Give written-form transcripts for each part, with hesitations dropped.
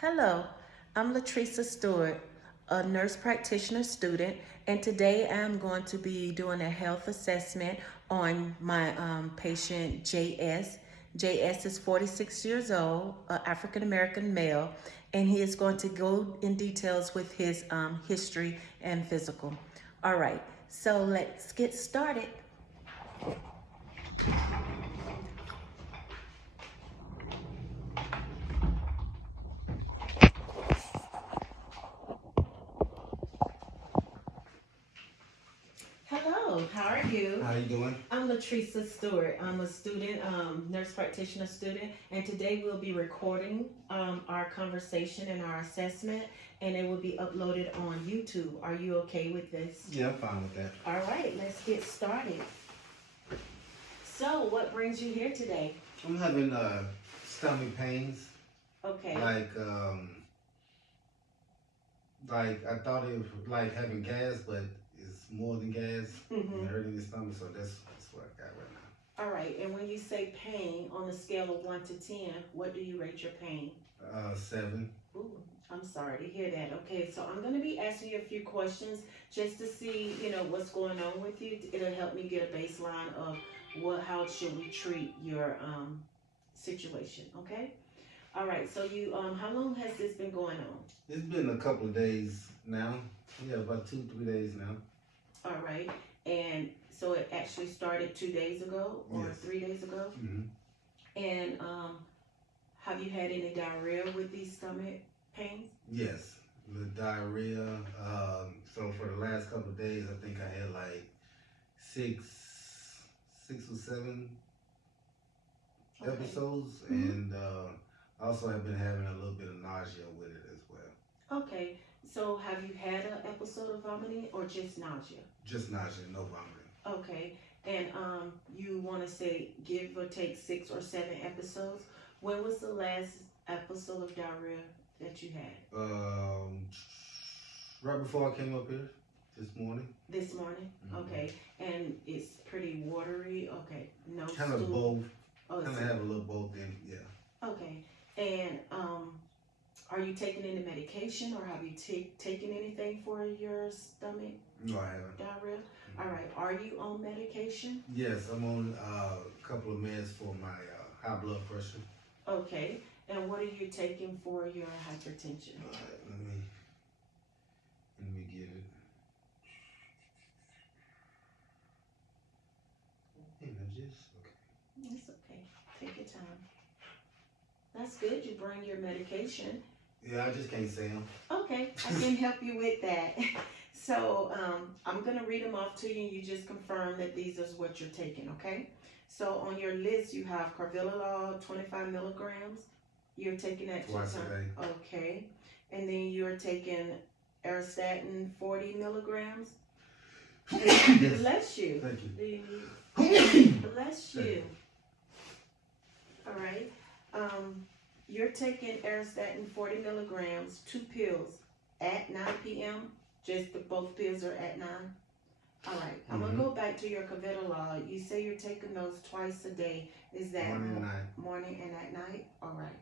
Hello, I'm Latresa Stewart, a nurse practitioner student, and today I'm going to be doing a health assessment on my patient JS. JS is 46 years old, an African American male, and he is going to go in details with his history and physical. All right, so let's get started. Hello, how are you? How you doing? I'm Latresa Stewart. I'm a student, nurse practitioner student, and today we'll be recording our conversation and our assessment, and it will be uploaded on YouTube. Are you okay with this? Yeah, I'm fine with that. All right, let's get started. So, what brings you here today? I'm having stomach pains. Okay. Like I thought it was like having gas, but it's more than gas. Mm-hmm. It hurting the stomach, so that's what I got right now. All right, and when you say pain on a scale of 1 to 10, what do you rate your pain? 7. Ooh, I'm sorry to hear that. Okay, so I'm going to be asking you a few questions just to see, what's going on with you. It'll help me get a baseline of how should we treat your situation. Okay. All right. So how long has this been going on? It's been a couple of days now. Yeah, about 2-3 days now. All right. And so it actually started 2 days ago or Yes. 3 days ago. Mm-hmm. And have you had any diarrhea with these stomach pains? Yes, the diarrhea. So for the last couple of days, I think I had like six or seven Okay. episodes, Mhm. and I also have been having a little bit of nausea with it as well. Okay, so have you had an episode of vomiting or just nausea? Just nausea, no vomiting. Okay, and you want to say give or take 6 or 7 episodes. When was the last episode of diarrhea that you had? Right before I came up here this morning. This morning? Mhm. Okay, and it's pretty watery. Okay, no Kind of stool. both. Oh, Kind of have a little both in, yeah. okay, and are you taking any medication or have you taken anything for your stomach No, I haven't. diarrhea? Mhm. All right, are you on medication? Yes, I'm on a couple of meds for my high blood pressure. Okay, and what are you taking for your hypertension? All right, let me get it. Hey, no, just okay. It's okay, take your time. That's good, you bring your medication. Yeah, I just can't say them. Okay, I can help you with that. So I'm gonna read them off to you and you just confirm that these is what you're taking, okay? So on your list, you have Carvedilol, 25 milligrams. You're taking that Twice a day. Okay. And then you're taking Aristatin, 40 milligrams. Yes. Bless you. Thank you. Do you need? Bless Thank you. you. All right. You're taking Aristatin 40 milligrams, 2 pills at 9 p.m. Just both pills are at 9. All right. I'm gonna go back to your Carvedilol. You say you're taking those twice a day. Is that Morning and night. morning and at night? All right.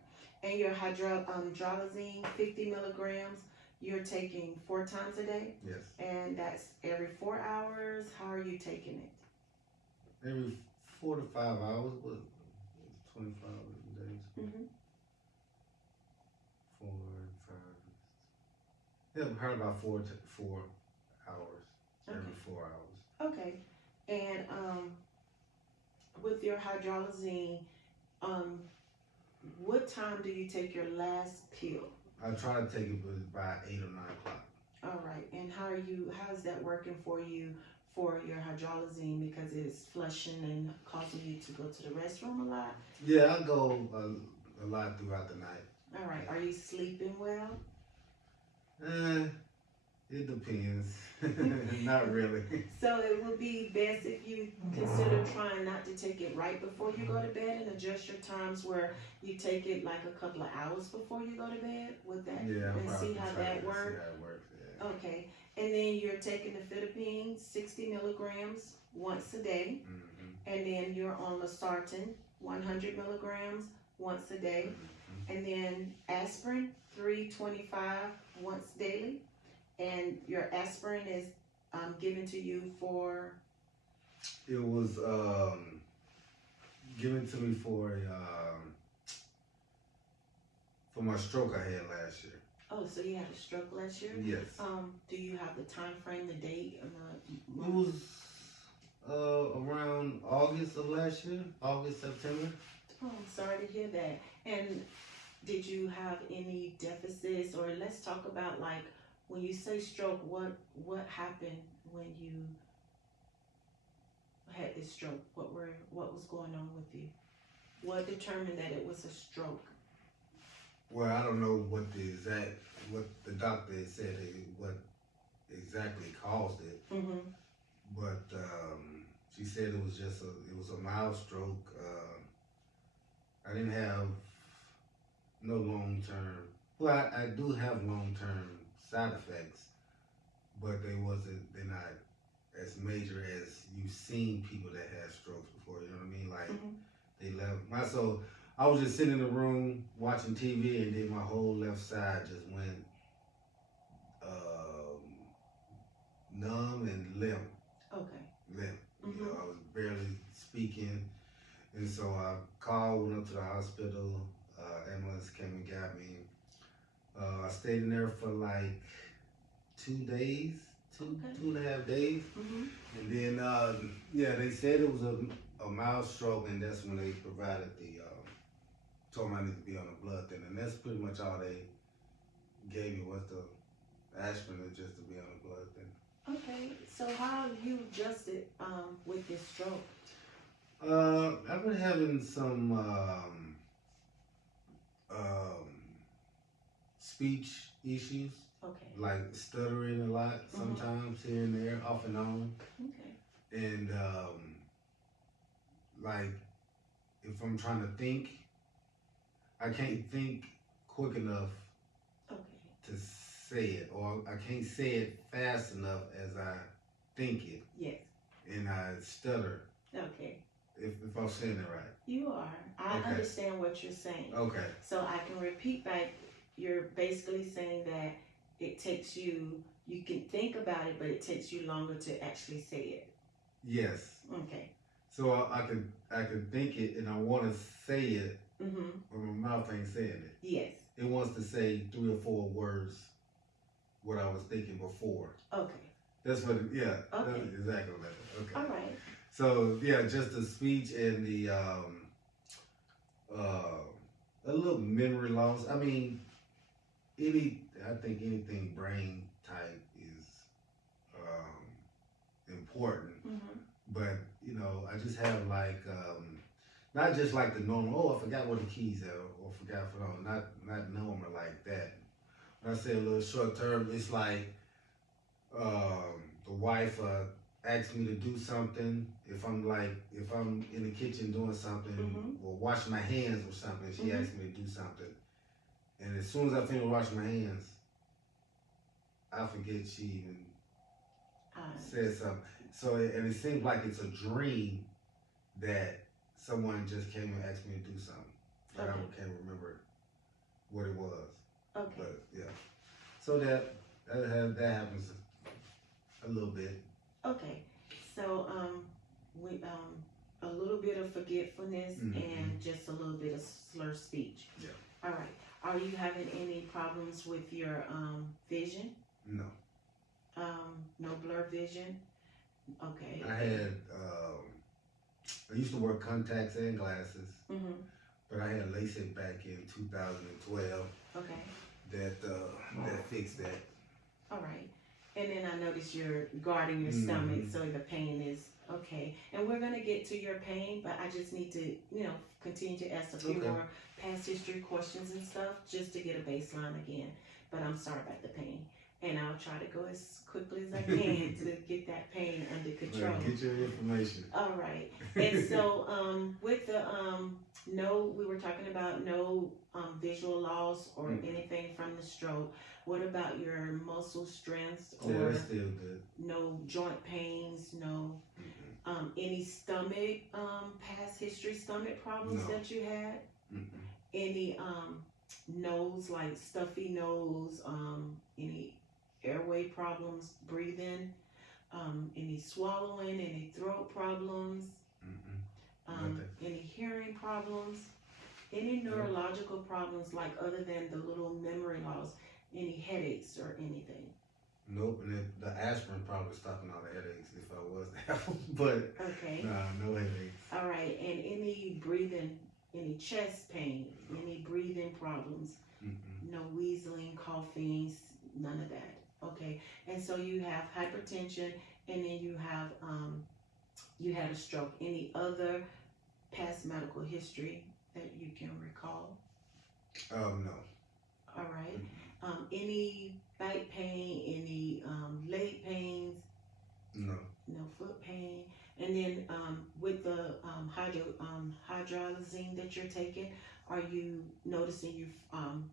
And your hydralazine 50 milligrams. You're taking 4 times a day, Yes. and that's every 4 hours. How are you taking it? Every 4 to 5 hours. What? 25 days. Mm-hmm. 4, 5. Yeah, probably about 4 hours. Okay. Every 4 hours. Okay. And with your hydralazine, what time do you take your last pill? I try to take it by 8 or 9 o'clock. All right. And how is that working for you for your hydralazine, because it's flushing and causing you to go to the restroom a lot? Yeah, I go a lot throughout the night. All right. Are you sleeping well? It depends. Not really. So it would be best if you consider trying not to take it right before you go to bed and adjust your times where you take it like a couple of hours before you go to bed. Would that? Yeah, And see how that works. See how it works. Yeah. Okay. And then you're taking the Fidipine 60 milligrams once a day, Mm-hmm. and then you're on Losartan 100 milligrams once a day. And then aspirin, 325 once daily. And your aspirin is given to you for, It was given to me for my stroke I had last year. oh, so you had a stroke last year? Yes. Do you have the time frame, the date, and the It was around August of last year, August, September. Oh, I'm sorry to hear that. And did you have any deficits, or let's talk about, like, when you say stroke, what happened when you had this stroke? What was going on with you? What determined that it was a stroke? Well, I don't know what the doctor had said, what exactly caused it, Mm-hmm. but she said it was a mild stroke. I didn't have no long term. Well, I do have long term side effects, but they're not as major as you've seen people that had strokes before. You know what I mean? Like they left so I was just sitting in the room watching TV, and then my whole left side just went numb and limp. Okay. Limp. Mm-hmm. You know, I was barely speaking, and so I went up to the hospital. Ambulance came and got me. I stayed in there for like 2 days, two and a half days, Mm-hmm. and then they said it was a mild stroke, and that's when they provided told me I need to be on a blood thinner, and that's pretty much all they gave me was the aspirin just to be on a blood thinner. Okay. So how have you adjusted with this stroke? I've been having some speech issues, Okay. like stuttering a lot sometimes here and there, off and on. Okay. And like if I'm trying to think, I can't think quick enough Okay. to say it, or I can't say it fast enough as I think it, Yes. and I stutter. Okay. If I'm saying it right. You are. I Okay. understand what you're saying. Okay. So I can repeat back. You're basically saying that it takes you can think about it, but it takes you longer to actually say it. Yes. Okay. So I can think it, and I want to say it, Mm-hmm. but my mouth ain't saying it. Yes. It wants to say 3 or 4 words what I was thinking before. Okay. That's what Okay. that's exactly what that. Okay. All right. So yeah, just the speech and the a little memory loss. I mean, I think anything brain type is important, Mm-hmm. but you know, I just have like not just like the normal. Oh, I forgot where the keys are, or forgot not normal like that. When I say a little short term, it's like the wife asks me to do something. If I'm in the kitchen doing something or washing my hands or something, she asks me to do something, and as soon as I finish washing my hands, I forget she even said something. So and it seems like it's a dream that someone just came and asked me to do something, but I can't remember what it was. Okay. But yeah, so that happens a little bit. Okay. So we a little bit of forgetfulness and just a little bit of slur speech. Yeah. All right. Are you having any problems with your vision? No. No blur vision. Okay. I used to wear contacts and glasses, Mm-hmm. but I had LASIK back in 2012. Okay. That fixed that. All right. And then I noticed you're guarding your stomach, so the pain is okay. And we're gonna get to your pain, but I just need to, continue to ask a few more past history questions and stuff just to get a baseline again. But I'm sorry about the pain. And I'll try to go as quickly as I can to get that pain under control. Get your information. All right. And so with the we were talking about no visual loss or anything from the stroke. What about your muscle strength or that's still good. no joint pains, no any stomach past history stomach problems that you had? Mm-mm. Any nose, like stuffy nose, any airway problems, breathing, any swallowing, any throat problems, Mm-mm. Nothing. any hearing problems, any No. neurological problems, like other than the little memory loss, any headaches or anything. Nope. And the aspirin probably stopping all the headaches if I was to have them. But Okay. nah, no headaches. All right. And any breathing, any chest pain, any breathing problems, Mm-mm. no wheezing, coughing, none of that. Okay. And so you have hypertension, and then you had a stroke. Any other past medical history that you can recall? No. All right. Mm-mm. Any back pain, any leg pains, No. no foot pain, and then with the hydrolysine that you're taking, are you noticing you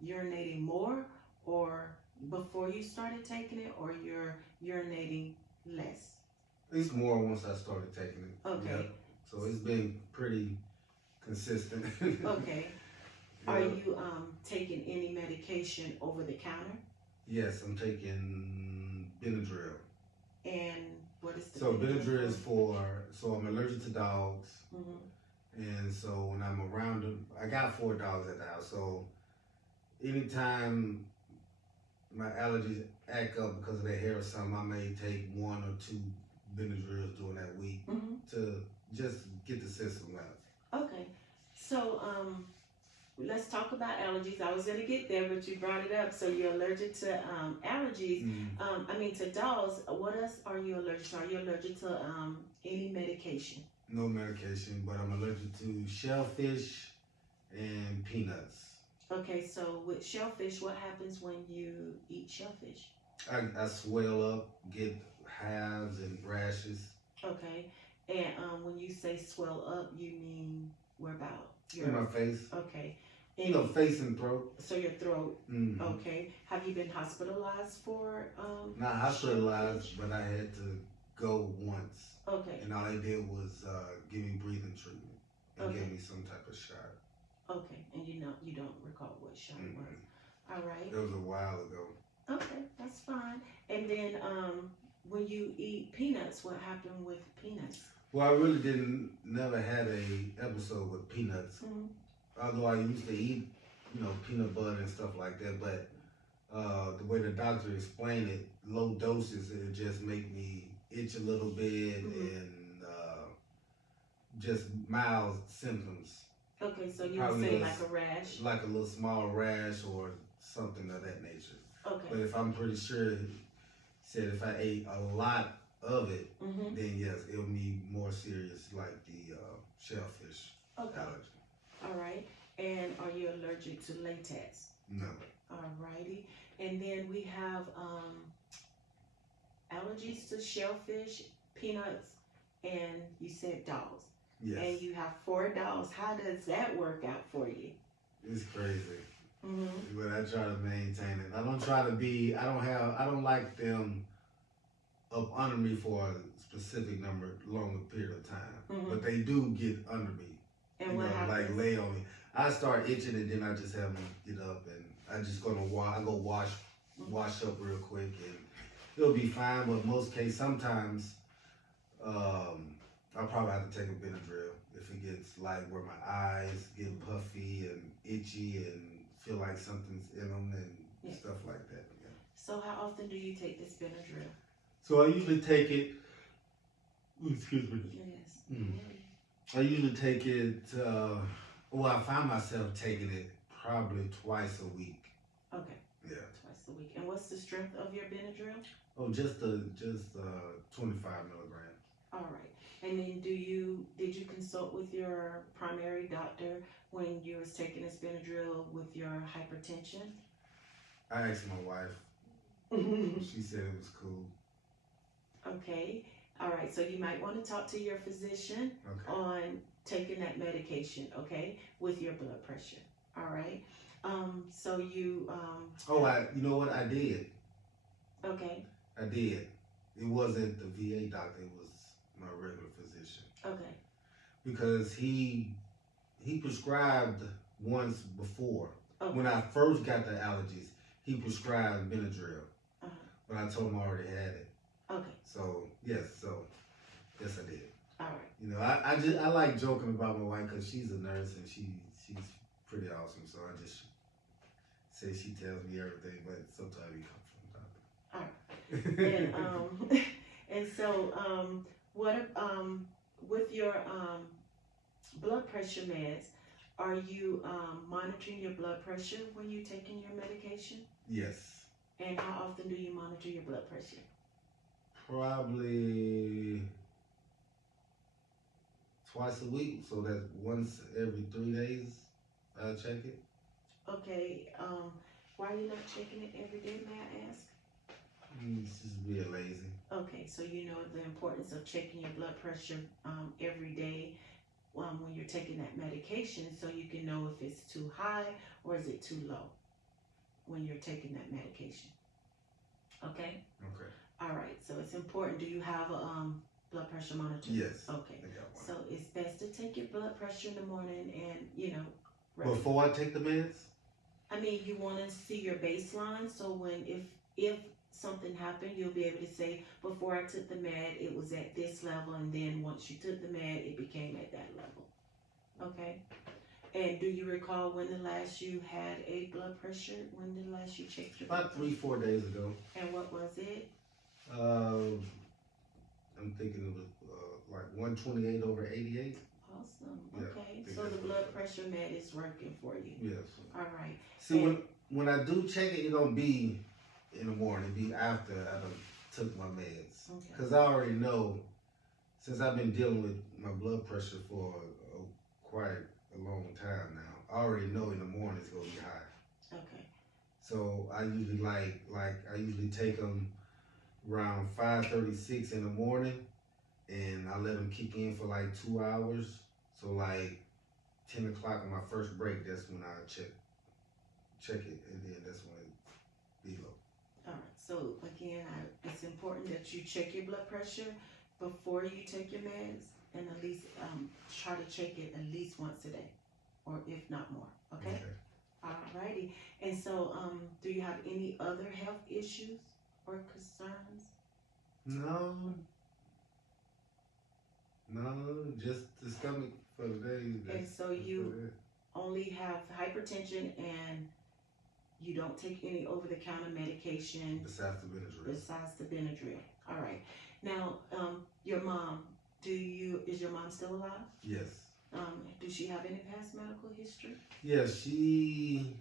urinating more, or before you started taking it, or you're urinating less? It's more once I started taking it. Okay. Yeah. So it's been pretty consistent. Okay. Yeah. Are you taking any medication over the counter? Yes, I'm taking Benadryl. And what is the So Benadryl is so I'm allergic to dogs. Mm-hmm. And so when I'm around them, I got 4 dogs at the house. So anytime my allergies act up because of their hair or something, I may take 1 or 2 Benadryls during that week Mm-hmm. to just get the system out. Okay. So let's talk about allergies. I was gonna get there, but you brought it up. So you're allergic to allergies. To dogs. What else are you allergic to? Are you allergic to any medication? No medication, but I'm allergic to shellfish and peanuts. Okay, so with shellfish, what happens when you eat shellfish? I swell up, get hives and rashes. Okay, and when you say swell up, you mean where about? In my face. Okay. Face and throat. So your throat. Mm-hmm. Okay. Have you been hospitalized for? Not hospitalized, but I had to go once. Okay. And all they did was give me breathing treatment and Okay. give me some type of shot. Okay, and you don't recall what shot it was. All right. That was a while ago. Okay, that's fine. And then when you eat peanuts, what happened with peanuts? Well, I really never had a episode with peanuts. Mm-hmm. Although I used to eat, peanut butter and stuff like that. But the way the doctor explained it, low doses, it just make me itch a little bit and just mild symptoms. Okay, so you Probably would say was like a rash? Like a little small rash or something of that nature. Okay. But if I'm pretty sure, said if I ate a lot of it, Mm-hmm. then yes, it'll be more serious, like the shellfish allergy. All right. And are you allergic to latex? No. All righty. And then we have allergies to shellfish, peanuts, and you said dogs. Yes. And you have 4 dogs. How does that work out for you? It's crazy. Mm-hmm. But I try to maintain it. I don't like them up under me for a specific longer period of time. Mm-hmm. But they do get under me. And what happens? Like lay on me. I start itching and then I just have them get up and I just go wash up real quick and it'll be fine. But most cases, sometimes I'll probably have to take a Benadryl if it gets like where my eyes get puffy and itchy and feel like something's in them and stuff like that. Yeah. So how often do you take this Benadryl? So I usually take it. Excuse me. Yes. I usually take it. I find myself taking it probably twice a week. Okay. Yeah. Twice a week. And what's the strength of your Benadryl? Oh, just 25 milligrams. All right. And then did you consult with your primary doctor when you was taking this Benadryl with your hypertension? I asked my wife. She said it was cool. Okay. All right. So you might want to talk to your physician on taking that medication, okay, with your blood pressure. All right. So you you know what? I did. Okay. I did. It wasn't the VA doctor. It was my regular physician. Okay. Because he prescribed once before. Okay. When I first got the allergies, he prescribed Benadryl, Uh-huh. but I told him I already had it. Okay. So yes, I did. All right. You know, I like joking about my wife because she's a nurse and she's pretty awesome. So I just say she tells me everything, but sometimes we come from And topic. and so what with your blood pressure meds, are you monitoring your blood pressure when you're taking your medication? Yes, And how often do you monitor your blood pressure? probably twice a week. So that's once every 3 days. I check it. Okay. Why are you not checking it every day, may I ask? It's just being lazy. Okay, so you know the importance of checking your blood pressure every day when you're taking that medication, so you can know if it's too high or is it too low when you're taking that medication. Okay. Okay. All right. So it's important. Do you have a blood pressure monitor? Yes. Okay. I got one. So it's best to take your blood pressure in the morning, and Before I take the meds. I mean, you want to see your baseline, so when if something happened, you'll be able to say, before I took the med, it was at this level, and then once you took the med, it became at that level. Okay. And do you recall when the last you had a blood pressure? When the last you checked your blood About 3-4 days ago. And what was it? I'm thinking it was like 128/88. Awesome. Yeah, Okay. think So the that's blood what pressure med is working for you. Yes. All right. See, when I do check it, it don't be in the morning. It be after I done took my meds. Okay. Because I already know, since I've been dealing with my blood pressure for quite a long time now, I already know in the morning it's going to be high. Okay. So I usually I usually take them around 5:36 in the morning, and I let them kick in for like 2 hours. So like 10 o'clock on my first break, that's when I check it, and then that's when it be low. All right. So again, it's important that you check your blood pressure before you take your meds, and at least try to check it at least once a day, or if not more. Okay. Alrighty. And so, do you have any other health issues or concerns? No, just the stomach for the day. And so you only have hypertension, and you don't take any over-the-counter medication besides the Benadryl. All right. Now, your mom, is your mom still alive? Yes. Does she have any past medical history? Yes, she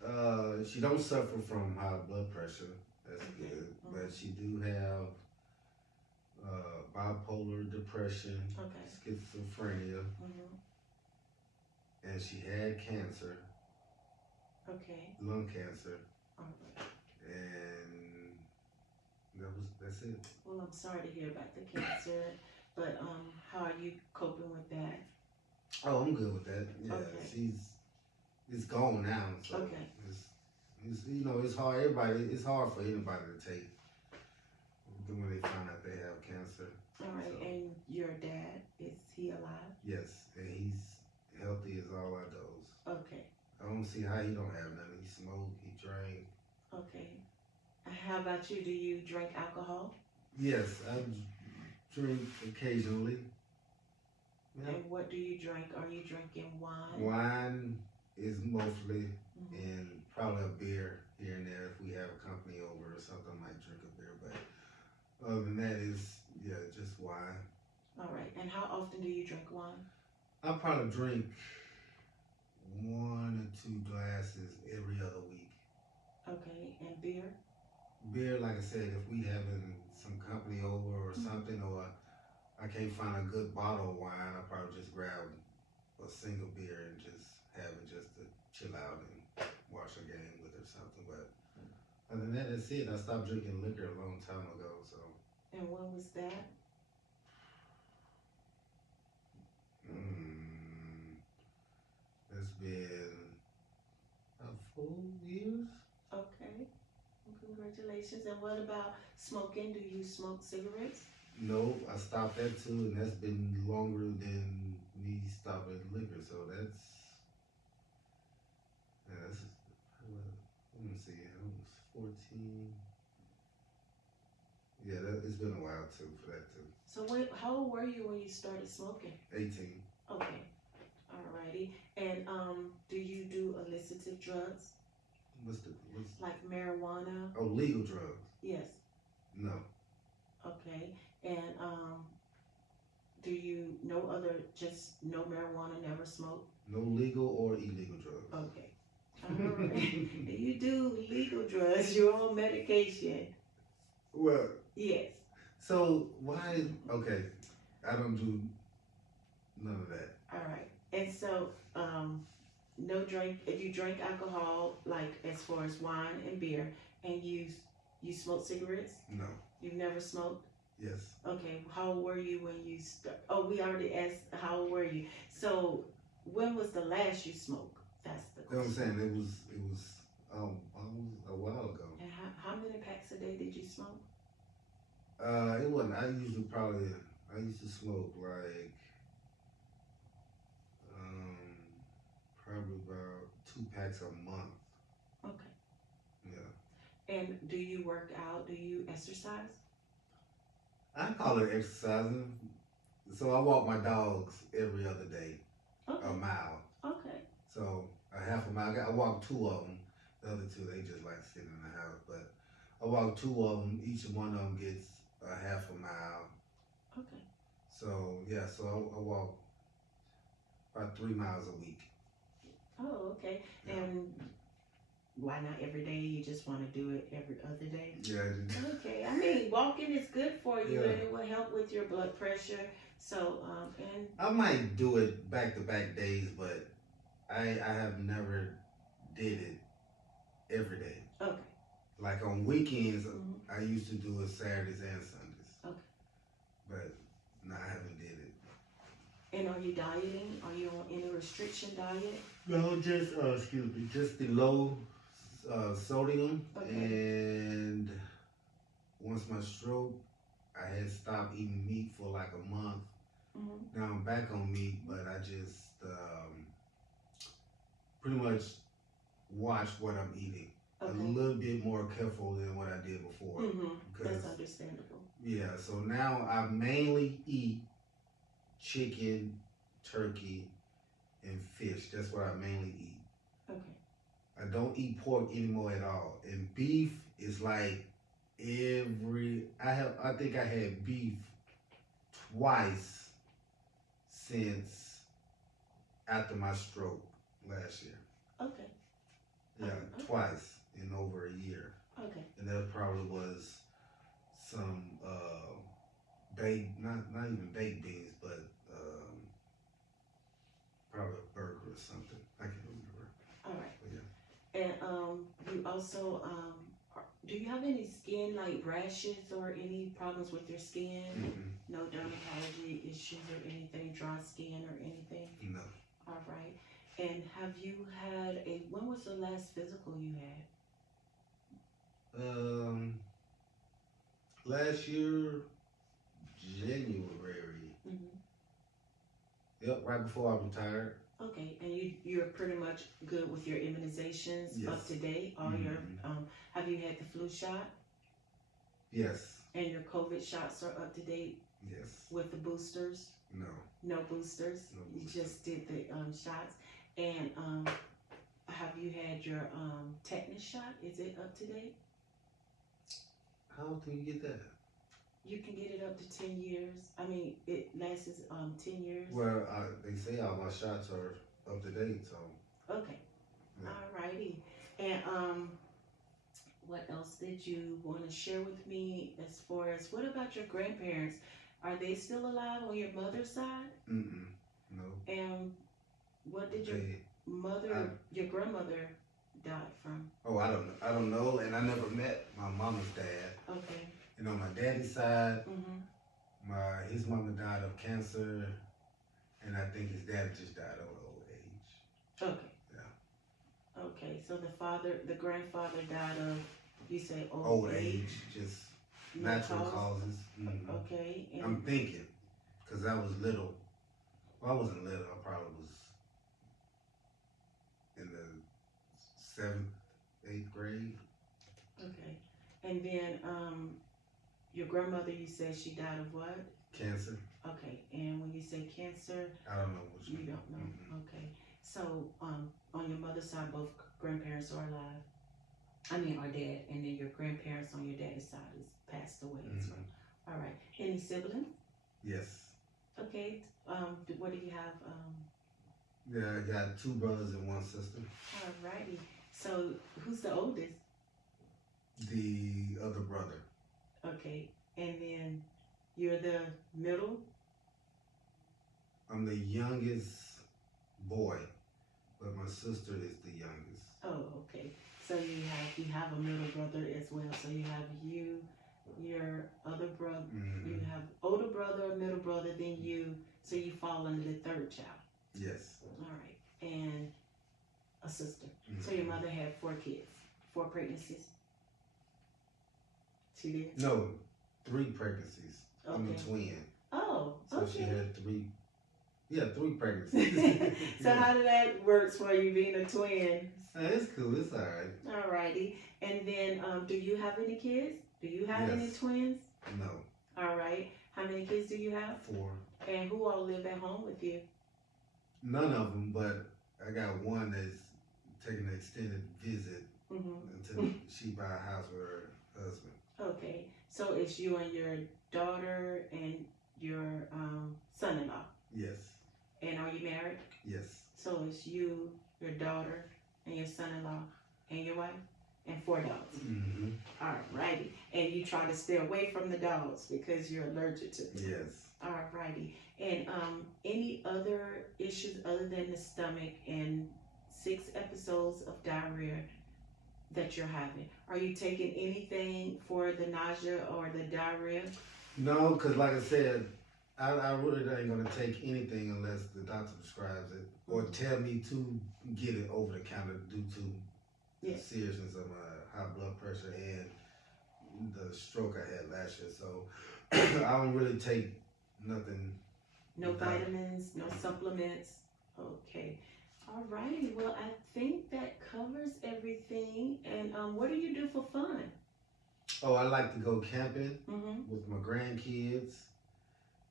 don't suffer from high blood pressure. That's good. But she do have bipolar depression, schizophrenia, and she had cancer, lung cancer, and that's it. Well, I'm sorry to hear about the cancer, but how are you coping with that? Oh, I'm good with that. Yeah, it's gone now. So it's it's hard. It's hard for anybody to take when they find out they have cancer. All right, so. And your dad, is he alive? Yes, and he's healthy as all outdoors. Okay. I don't see how he don't have nothing. He smoke, he drink. Okay. How about you? Do you drink alcohol? Yes, I drink occasionally. Yeah. And what do you drink? Are you drinking wine? Wine is mostly, and probably a beer here and there. If we have a company over or something, I might drink a beer. But other than that, just wine. All right. And how often do you drink wine? I probably drink 1 or 2 glasses every other week. Okay. And beer? Beer, like I said, if we having some company over or something, or I can't find a good bottle of wine, I probably just grab a single beer and just have it just to chill out and watch a game with or something. But other than that, that's it. I stopped drinking liquor a long time ago. So. And when was that? It's been about 4 years. Okay. Well, congratulations. And what about smoking? Do you smoke cigarettes? No, I stopped that too, and that's been longer than me stopping liquor. So that's, let me see, I was 14. Yeah, it's been a while too for that too. So how old were you when you started smoking? 18. Okay, alrighty. And do you do illicit drugs What's like marijuana? oh, legal drugs? Yes. No. Okay. And do you just no marijuana, never smoke? No legal or illegal drugs. Okay. Alright. You do legal drugs, you're on medication. Well, Yes. so why? Okay, I don't do none of that. Alright. And so, no drink, if you drink alcohol, like as far as wine and beer, and you smoke cigarettes? No. You've never smoked? Yes. Okay, how old were you when you we already asked how old were you. So when was the last you smoked? That's the You know what I'm question. saying? It was a while ago. And how many packs a day did you smoke? It wasn't. I used to smoke like probably about 2 packs a month. Okay. Yeah. And do you work out? Do you exercise? I call it exercising. So I walk my dogs every other day, Okay. a mile. Okay. So a half a mile. I walk 2 of them. The other 2, they just like sitting in the house. But I walk 2 of them. Each one of them gets a half a mile. Okay. So yeah, so I walk about 3 miles a week. Oh, okay. Yeah. And why not every day? You just want to do it every other day? Yeah. Okay. I mean, walking is good for you, Yeah. and it will help with your blood pressure. So, and I might do it back to back days, but I have never did it every day. okay. Like on weekends, Mhm. I used to do it Saturdays and Sundays. Okay. But no, I haven't did it. And are you dieting? Are you on any restriction diet? No, just just the low sodium. Okay. And once my stroke, I had stopped eating meat for like a month. Mm-hmm. Now I'm back on meat, but I just pretty much watch what I'm eating. Okay. A little bit more careful than what I did before. Mm-hmm. Because, That's understandable. yeah, so now I mainly eat chicken, turkey, and fish. That's what I mainly eat. Okay. I don't eat pork anymore at all. And beef is like I think I had beef twice since after my stroke last year. Okay. Yeah, Okay. twice in over a year. Okay. And that probably was some not even baked beans, but probably a burger or something. I can't remember. All right. But yeah. And you also do you have any skin like rashes or any problems with your skin? Mm-mm. No dermatology issues or anything, dry skin or anything? No. All right. And have you had when was the last physical you had? Last year, January. Mm-hmm. Yep, right before I retired. Okay, and you're pretty much good with your immunizations, Yes. up to date. All your have you had the flu shot? Yes. And your COVID shots are up to date Yes. with the boosters? No. No boosters. No You boosters. just did the shots. And have you had your tetanus shot? Is it up to date? How do you get that? You can get it up to 10 years. I mean, it lasts 10 years. Well, they say all my shots are up to date, so. Okay. Yeah. Alrighty. And what else did you want to share with me as far as what about your grandparents? Are they still alive on your mother's side? Mm-mm. No. And what did your your grandmother died from? Oh, I don't know, and I never met my mama's dad. Okay. And on my daddy's side, Mm-hmm. his mama died of cancer, and I think his dad just died of old age. Okay. Yeah. Okay, so the grandfather died of, you say Old age, just no natural cause? causes. Mm-hmm. Okay. And I'm thinking, because I was little. Well, I wasn't little. I probably was in the 7th, 8th grade. Okay. And then your grandmother, you said she died of what? Cancer. Okay. And when you say cancer, I don't know what you don't know. Mm-mm. Okay. So on your mother's side, both grandparents are alive. I mean, are dead, and then your grandparents on your dad's side is passed away as well. All right. Any siblings? Yes. Okay. What do you have? Yeah, I got 2 brothers and 1 sister. All righty. So who's the oldest? The other brother. Okay. And then you're the middle? I'm the youngest boy, but my sister is the youngest. Oh, okay. So you have a middle brother as well. So you have you, your other brother, Mm-hmm. you have older brother, middle brother, then you. So you fall under the third child. Yes. All right, and a sister. Mm-hmm. So your mother had 4 kids, 4 pregnancies. She did. No, 3 pregnancies. Okay. I'm a twin. Oh, So okay. she had 3. Yeah, 3 pregnancies. So how did that work for you being a twin? It's cool. It's all right. Alrighty. And then, do you have any kids? Do you have any Yes. twins? No. All right. How many kids do you have? 4. And who all live at home with you? None of them, but I got one that's taking an extended visit until she buy a house with her husband. Okay. So it's you and your daughter and your son-in-law. Yes. And are you married? Yes. So it's you, your daughter, and your son-in-law, and your wife, and 4 dogs. Mm-hmm. Alrighty. And you try to stay away from the dogs because you're allergic to them. Yes. Alrighty. And any other issues other than the stomach and 6 episodes of diarrhea that you're having? Are you taking anything for the nausea or the diarrhea? No, because like I said, I really ain't going to take anything unless the doctor prescribes it or tell me to get it over the counter due to the seriousness of my high blood pressure and the stroke I had last year. So I don't really take nothing. No vitamins, no supplements. Okay. All righty. Well, I think that covers everything. And what do you do for fun? Oh, I like to go camping Mm-hmm. with my grandkids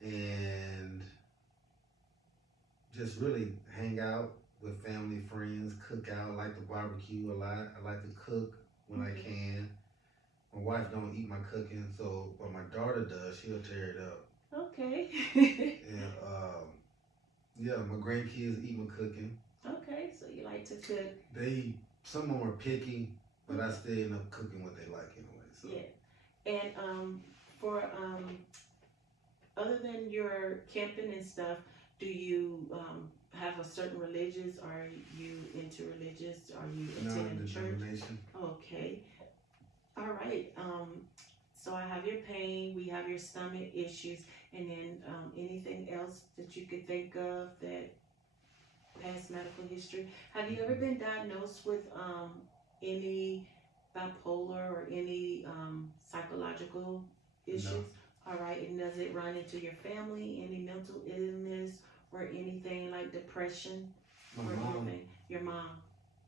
and just really hang out with family, friends, cook out. I like to barbecue a lot. I like to cook when I can. My wife don't eat my cooking, so but my daughter does. She'll tear it up. Okay. And yeah, my grandkids eat my cooking. Okay, so you like to cook. Some of them are picky, but I still end up cooking what they like anyway. So. Yeah. And for other than your camping and stuff, do you have a certain religious? Are you into religious? Are you attending church? Non-denomination. Okay. All right. So I have your pain. We have your stomach issues, and then anything else that you could think of that past medical history. Have you ever been diagnosed with any bipolar or any psychological issues? No. All right. And does it run into your family? Any mental illness or anything like depression My or mom. anything? Your mom.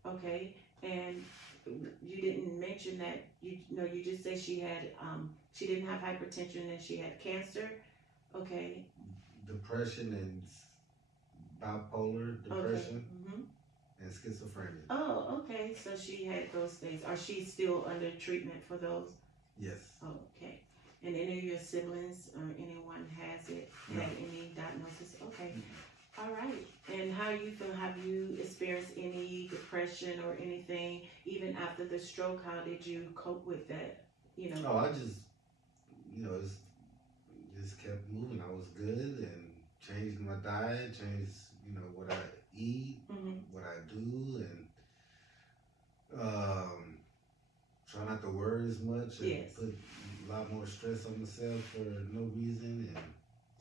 Okay. And you didn't mention that. You just said she didn't have hypertension and she had cancer. Okay. Depression and bipolar depression Okay. and schizophrenia. Oh, okay. So she had those things. Are she still under treatment for those? Yes. Okay. And any of your siblings or anyone has it? No. Had any diagnosis? Okay. All right. And how you feel? Have you experienced any depression or anything even after the stroke? How did you cope with that? Oh, I just, just kept moving. I was good and changed my diet, changed, what I eat, what I do, and try not to worry as much and put a lot more stress on myself for no reason. And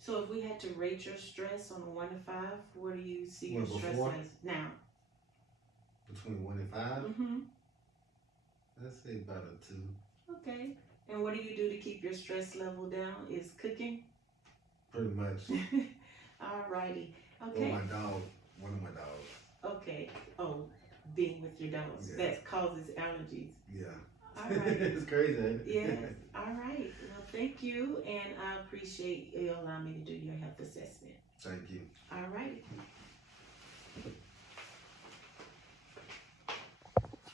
so if we had to rate your stress on a 1 to 5, where do you see your stress before? as now? Between 1 and 5, Mm-hmm. I'd say about a 2. Okay. And what do you do to keep your stress level down? Is cooking? Pretty much. All righty. Or Okay. my dog, one of my dogs. Okay. Oh, being with your dogs. Yeah. That causes allergies. Yeah. All right. It's crazy. Ain't it? Yes. All right. Well, thank you, and I appreciate you allowing me to do your health